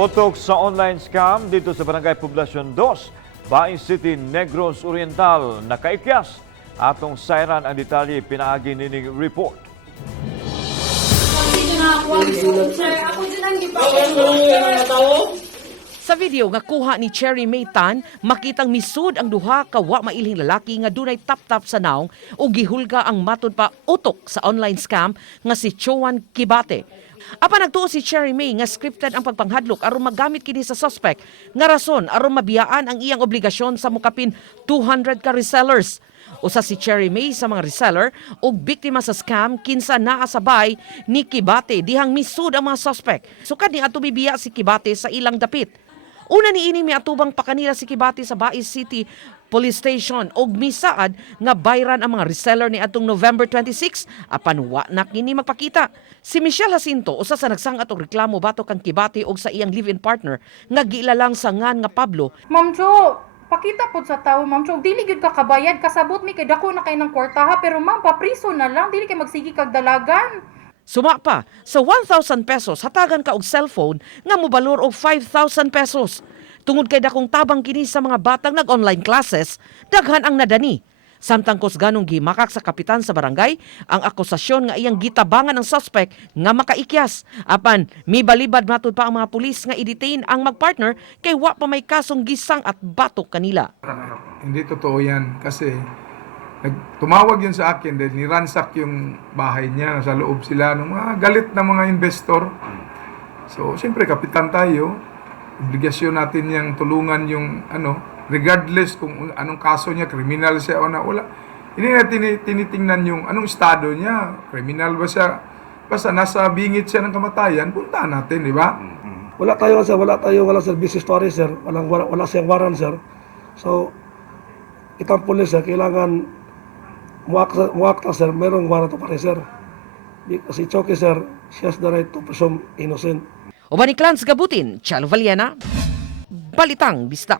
Utok sa online scam dito sa Barangay Poblacion 2, Bain City, Negros Oriental, nakaikyas. Atong sayran ang detalye pinaagi nining report. Sa video nga kuha ni Cherry May Tan, makitang misud ang duha ka wa mailhing lalaki nga dunay tap-tap sa naong ug gihulga ang matud pa utok sa online scam nga si Chowan Kibate. Apan nagtuo si Cherry May nga scripted ang pagpanghadlok aron magamit kini sa suspect nga rason aron mabiyaan ang iyang obligasyon sa mukapin 200 ka resellers. Usa si Cherry May sa mga reseller ug biktima sa scam kinsa naa sabay ni Kibate dihang misud ang mga suspect. Sukad ni ato bibiya si Kibate sa ilang dapit. Una ni ini miatubang pa kanila si Kibate sa Bain City Police Station ug misaad nga bayran ang mga reseller ni atong November 26 apan wa na kini magpakita. Si Michelle Jacinto usa sa nagsangat og reklamo batok kang Kibate ug sa iyang live-in partner nga gilalang sa ngan nga Pablo. Ma'am Jo, pakita po sa tao, Ma'am Jo, dili gyud ka kabayad, kasabot mi kay dako na kay ng kwarta ha, pero ma'am papriso na lang, dili kay magsigi kag dalagan. Suma pa, sa 1,000 pesos hatagan ka og cellphone nga mobalor og 5,000 pesos. Tungod kay dakong tabang kini sa mga batang nag-online classes, daghan ang nadani. Samtang kusganong gimakak sa kapitan sa barangay ang akusasyon nga iyang gitabangan ng suspect nga makaikyas. Apan mibalibad matud pa ang mga pulis nga i-detain ang magpartner kay wa pa may kasong gisang at batok kanila. Hindi totoo yan kasi tumawag yun sa akin dahil niransak yung bahay niya, nasa loob sila ng mga galit na mga investor. So, siyempre, kapitan tayo, obligasyon natin yung tulungan yung regardless kung anong kaso niya, kriminal siya o na, wala. Hindi na tinitingnan yung anong estado niya, kriminal ba siya, basta nasa bingit siya ng kamatayan, puntahan natin, di ba? Wala sir business story sir, wala siyang warrant sir. So itang pulis sir kailangan muakta sir, mayroong warrant pa rin sir. Kasi Choki sir, she has the right to presume innocent. Uban ni Clans Gabutin, Chalo Valiana, Balitang Bista.